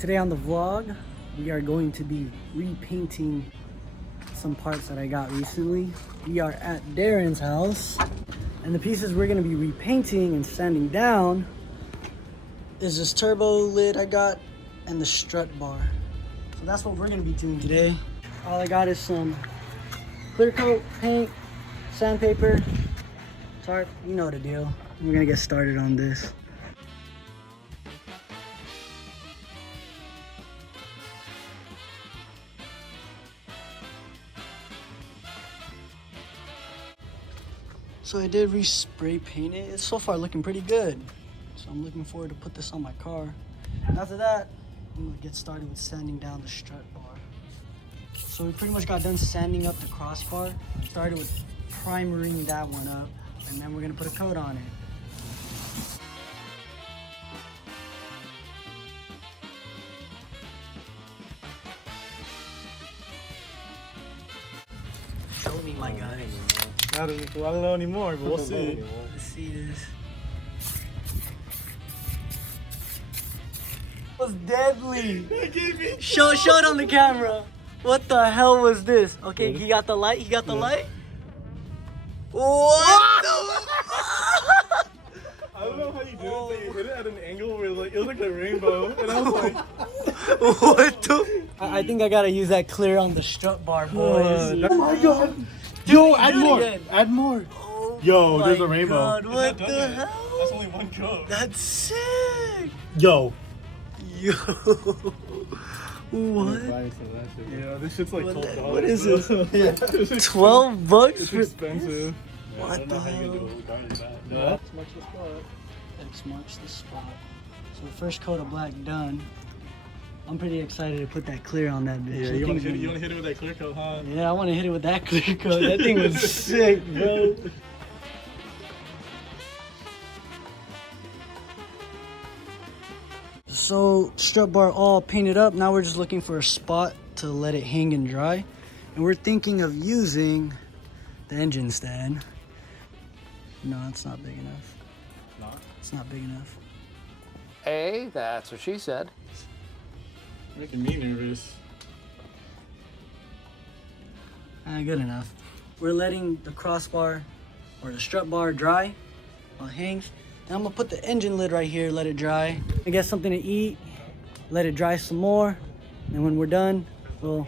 Today on the vlog, we are going to be repainting some parts that I got recently. We are at Darren's house, and the pieces we're going to be repainting and sanding down is this turbo lid I got and the strut bar. So that's what we're going to be doing today. All I got is some clear coat, paint, sandpaper, tarp, you know the deal. We're going to get started on this. So I did re-spray paint it. It's so far looking pretty good. So I'm looking forward to put this on my car. And after that, I'm gonna get started with sanding down the strut bar. So we pretty much got done sanding up the crossbar. Started with primering that one up, and then we're gonna put a coat on it. Show me, my guy. I don't know anymore, but we'll see. Let's see this. It was deadly. Show it on the camera. What the hell was this? Okay, he got the light. He got the light. What the? I don't know how you do it, but you hit it at an angle where like it was like a rainbow, and I was like, What the? I think I gotta use that clear on the strut bar, boys. Oh my god! Dude, Yo, add do it more! again. Add more! Oh Yo, my there's a rainbow. God, what the hell? That's only one coat. That's sick. Yo. Yo. What? Yeah, this shit's like $12. What is this? Yeah. $12 It's for expensive. What the hell? Yeah. X marks the spot. X marks the spot. So the first coat of black done. I'm pretty excited to put that clear on that bitch. Yeah, you want to hit it with that clear coat, huh? Yeah, I want to hit it with that clear coat. That thing was sick, bro. So strut bar all painted up. Now we're just looking for a spot to let it hang and dry. And we're thinking of using the engine stand. No, it's not big enough. Not? It's not big enough. Hey, that's what she said. Making me nervous. Good enough. We're letting the crossbar or the strut bar dry while it hangs. And I'm gonna put the engine lid right here, let it dry. I get something to eat, let it dry some more. And when we're done, we'll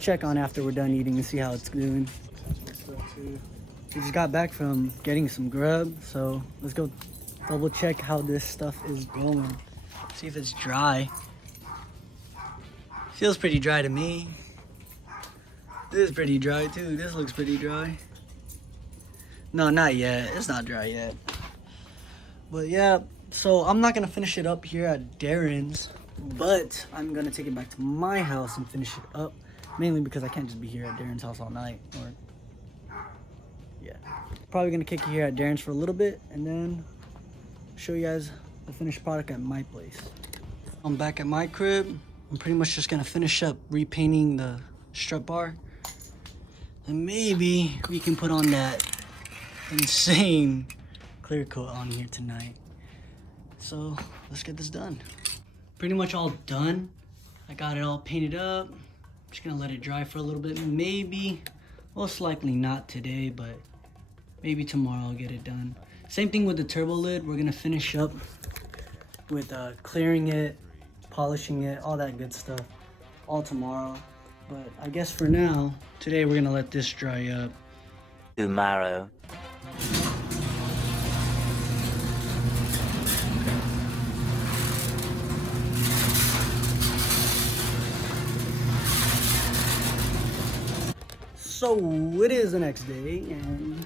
check on after we're done eating and see how it's doing. We just got back from getting some grub, so let's go double check how this stuff is going. See if it's dry. Feels pretty dry to me. This is pretty dry too. This looks pretty dry. No, not yet. It's not dry yet. But yeah, so I'm not gonna finish it up here at Darren's, but I'm gonna take it back to my house and finish it up. Mainly because I can't just be here at Darren's house all night. Or yeah, probably gonna kick it here at Darren's for a little bit and then show you guys the finished product at my place. I'm back at my crib. I'm pretty much just gonna finish up repainting the strut bar. And maybe we can put on that insane clear coat on here tonight. So let's get this done. Pretty much all done. I got it all painted up. Just gonna let it dry for a little bit. Maybe, most likely not today, but maybe tomorrow I'll get it done. Same thing with the turbo lid. We're gonna finish up with clearing it, polishing it, all that good stuff, all tomorrow. But I guess for now, today we're gonna let this dry up. Tomorrow. So it is the next day and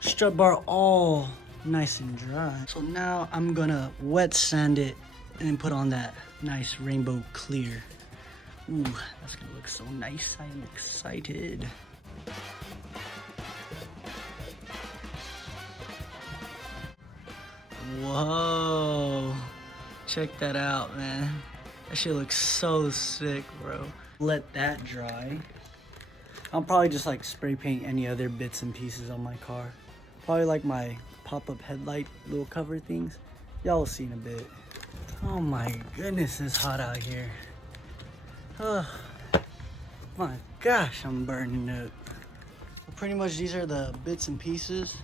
strut bar all nice and dry. So now I'm gonna wet sand it and then put on that nice rainbow clear. Ooh, that's gonna look so nice. I am excited. Whoa, check that out, man. That shit looks so sick, bro. Let that dry. I'll probably just like spray paint any other bits and pieces on my car. Probably like my pop-up headlight little cover things. Y'all will see in a bit. Oh my goodness, it's hot out here. Oh my gosh, I'm burning up. Pretty much these are the bits and pieces.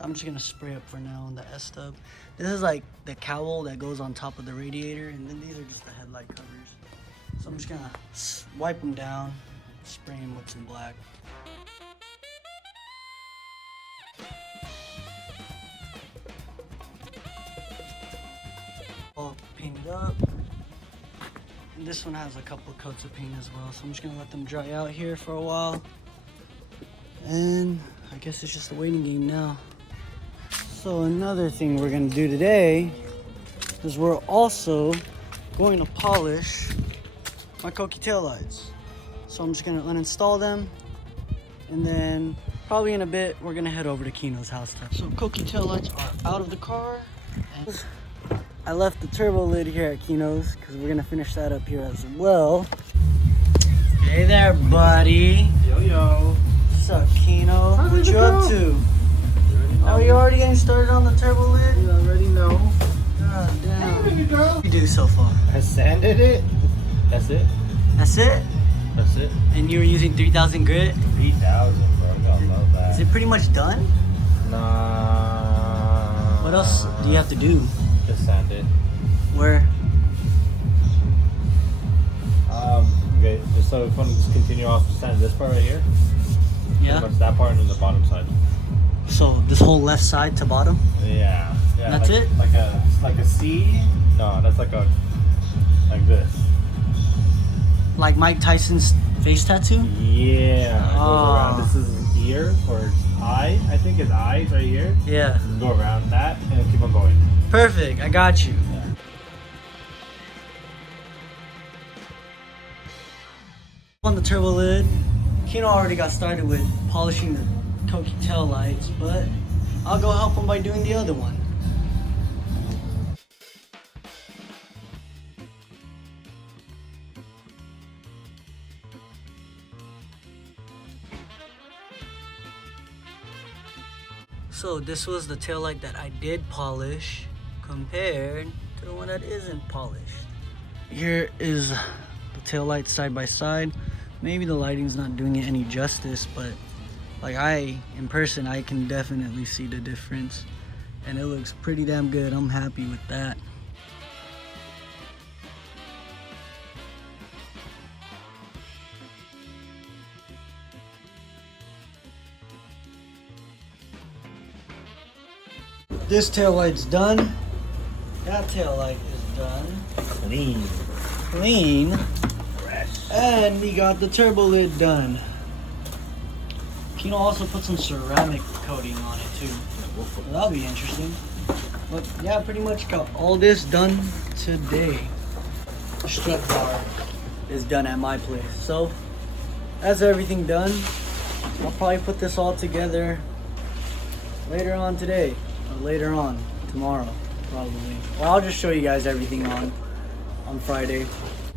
I'm just gonna spray up for now on the S-stub. This is like the cowl that goes on top of the radiator, and then these are just the headlight covers. So I'm just gonna wipe them down, spray them with some black. All painted up. And this one has a couple of coats of paint as well, so I'm just gonna let them dry out here for a while. And I guess it's just a waiting game now. So another thing we're gonna do today is we're also going to polish my KOUKI taillights. So I'm just gonna uninstall them, and then probably in a bit we're gonna head over to Kino's house. So KOUKI taillights are out of the car. And I left the turbo lid here at Kino's because we're gonna finish that up here as well. Hey there, buddy. Yo, yo. What's up, Kino? What you up to? Oh, you already getting started on the turbo lid? You already know. God damn. Hey, girl. What you do so far? I sanded it. That's it. That's it? That's it. And you were using 3000 grit? 3,000, bro. I gotta love that. Is it pretty much done? Nah. What else do you have to do? Just sand it. Where? Okay, just so if I just continue off, sand this part right here. Yeah? Pretty much that part and then the bottom side. So this whole left side to bottom? Yeah. That's like, it? Like a C? No, that's like this. Like Mike Tyson's face tattoo? Yeah. It goes Oh. around. This is ear or eye. I think it's eye right here. Yeah. Go around that and then keep on going. Perfect, I got you. Yeah. On the turbo lid, Kino already got started with polishing the KOUKI tail lights, but I'll go help him by doing the other one. So this was the tail light that I did polish compared to the one that isn't polished. Here is the tail light side by side. Maybe the lighting's not doing it any justice, but like in person, I can definitely see the difference, and it looks pretty damn good. I'm happy with that. This tail light's done. That tail light is done. Clean. Clean. Fresh. And we got the turbo lid done. Kino also put some ceramic coating on it too. So that'll be interesting. But yeah, pretty much got all this done today. The strut bar is done at my place. So that's everything done. I'll probably put this all together later on today. Or later on tomorrow, probably. Well, I'll just show you guys everything on Friday.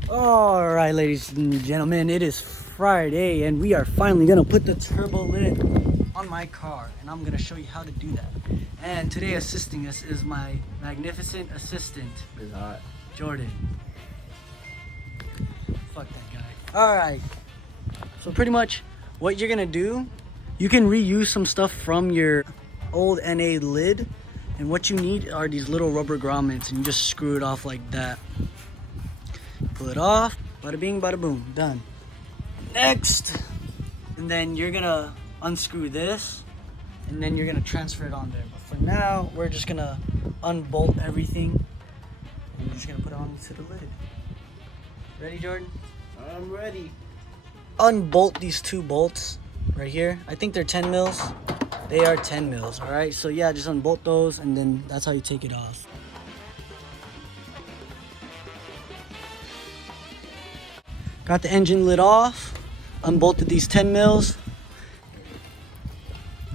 All right, ladies and gentlemen, it is Friday, and we are finally gonna put the turbo lid on my car, and I'm gonna show you how to do that. And today, assisting us is my magnificent assistant, It's hot. Jordan. Fuck that guy. All right. So pretty much, what you're gonna do, you can reuse some stuff from your old NA lid, and what you need are these little rubber grommets, and you just screw it off like that. Pull it off, bada bing, bada boom, done. Next, and then you're gonna unscrew this, and then you're gonna transfer it on there. But for now, we're just gonna unbolt everything, and we're just gonna put it onto the lid. Ready, Jordan? I'm ready. Unbolt these two bolts right here. I think they're 10 mils. They are 10 mils, all right? So yeah, just unbolt those, and then that's how you take it off. Got the engine lid off, unbolted these 10 mils.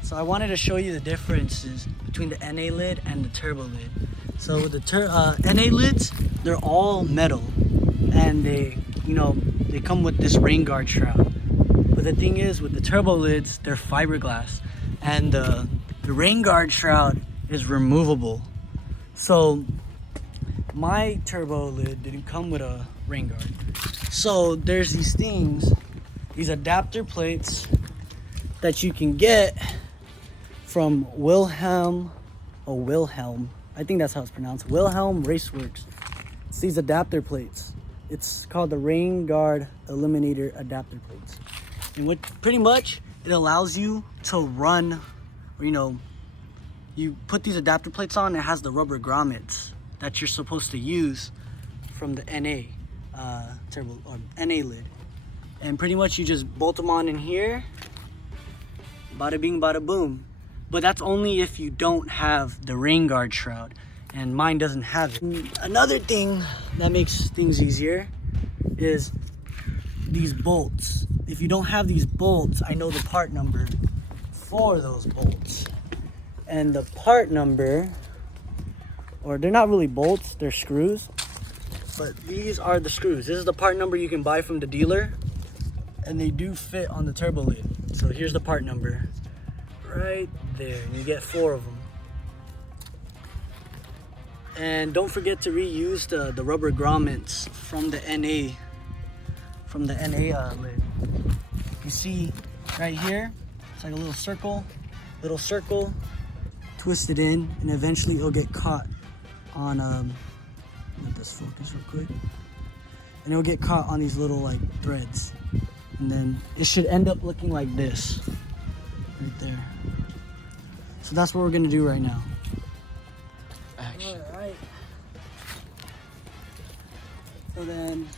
So I wanted to show you the differences between the NA lid and the turbo lid. So with the NA lids, they're all metal, and they come with this rain guard shroud. But the thing is, with the turbo lids, they're fiberglass, and the rain guard shroud is removable. So my turbo lid didn't come with a rain guard. So there's these things, these adapter plates that you can get from Willhelm, I think that's how it's pronounced, Willhelm Raceworks. It's these adapter plates. It's called the rain guard eliminator adapter plates. And what pretty much it allows you to run, or, you know, you put these adapter plates on, it has the rubber grommets that you're supposed to use from the NA turbo or NA lid. And pretty much you just bolt them on in here, bada bing bada boom. But that's only if you don't have the rain guard shroud, and mine doesn't have it. Another thing that makes things easier is these bolts. If you don't have these bolts, I know the part number for those bolts. And the part number, or they're not really bolts, they're screws, but these are the screws. This is the part number you can buy from the dealer, and they do fit on the turbo lid. So here's the part number right there, and you get 4 of them. And don't forget to reuse the rubber grommets from the NA lid. You see right here, it's like a little circle, twist it in, and eventually it'll get caught on let this focus real quick, and it'll get caught on these little like threads, and then it should end up looking like this right there. So that's what we're gonna do right now. Action. All right. So then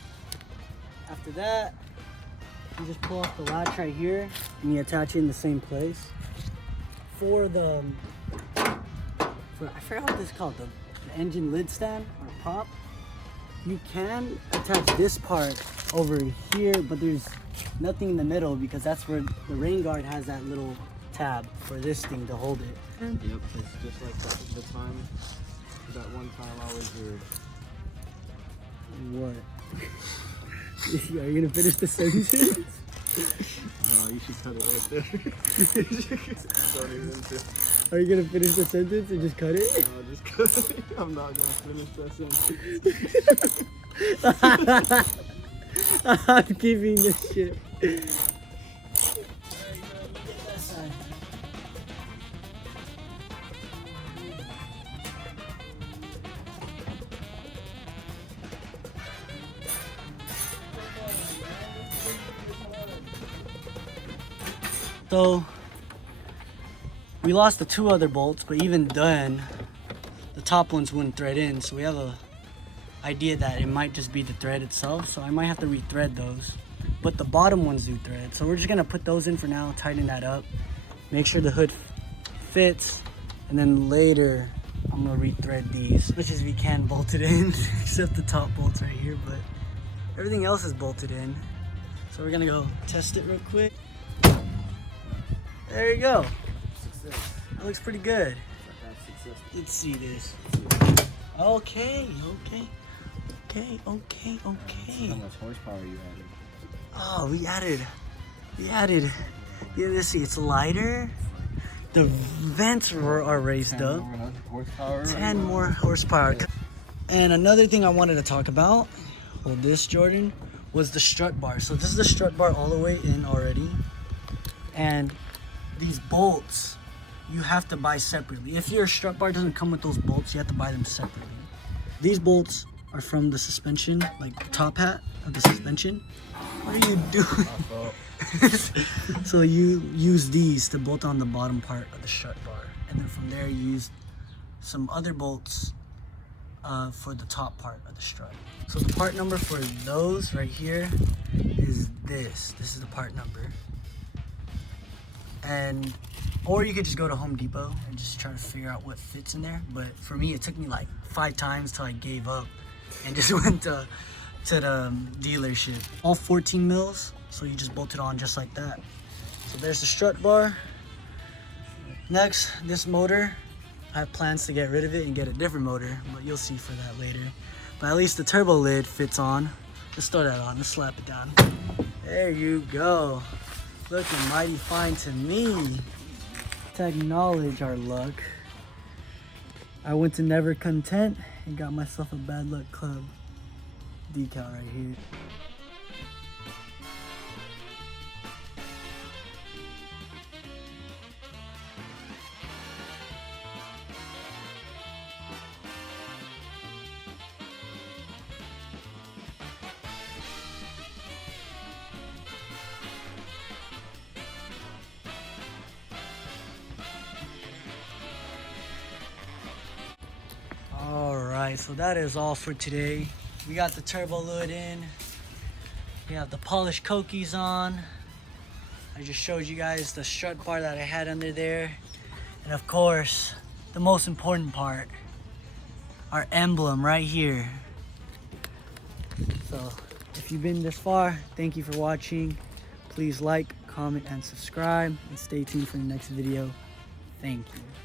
after that, you just pull off the latch right here and you attach it in the same place. For the I forgot what this is called, the engine lid stand or prop, you can attach this part over here, but there's nothing in the middle because that's where the rain guard has that little tab for this thing to hold it. Yep, it's just like the time, that one time I was here. What? Are you gonna finish the sentence? No, you should cut it right there. Are you gonna finish the sentence and just cut it? No, just cut it. I'm not gonna finish that sentence. I'm keeping this shit. So we lost the 2 other bolts, but even then the top ones wouldn't thread in, so we have a idea that it might just be the thread itself, so I might have to rethread those, but the bottom ones do thread, so we're just gonna put those in for now, tighten that up, make sure the hood fits, and then later I'm gonna rethread these, which is we can bolt it in except the top bolts right here, but everything else is bolted in. So we're gonna go test it real quick. There you go. Success. That looks pretty good. Success. Let's see this. Okay. How much horsepower you added? Oh, we added. Yeah, let's see. It's lighter. The vents are raised up. 10 more horsepower. And another thing I wanted to talk about, hold this, Jordan, was the strut bar. So this is the strut bar all the way in already. And these bolts, you have to buy separately. If your strut bar doesn't come with those bolts, you have to buy them separately. These bolts are from the suspension, like the top hat of the suspension. What are you doing? So you use these to bolt on the bottom part of the strut bar, and then from there you use some other bolts for the top part of the strut. So the part number for those right here is this. This is the part number. And or you could just go to Home Depot and just try to figure out what fits in there. But for me, it took me like 5 times till I gave up and just went to the dealership. All 14 mils, so you just bolt it on just like that. So there's the strut bar. Next, this motor, I have plans to get rid of it and get a different motor, but you'll see for that later. But at least the turbo lid fits on. Let's throw that on, let's slap it down. There you go. Looking mighty fine to me. To acknowledge our luck. I went to Never Content and got myself a Bad Luck Club decal right here. Alright, so that is all for today. We got the turbo lid in. We have the polished KOUKIs on. I just showed you guys the strut bar that I had under there. And of course, the most important part, our emblem right here. So, if you've been this far, thank you for watching. Please like, comment, and subscribe. And stay tuned for the next video. Thank you.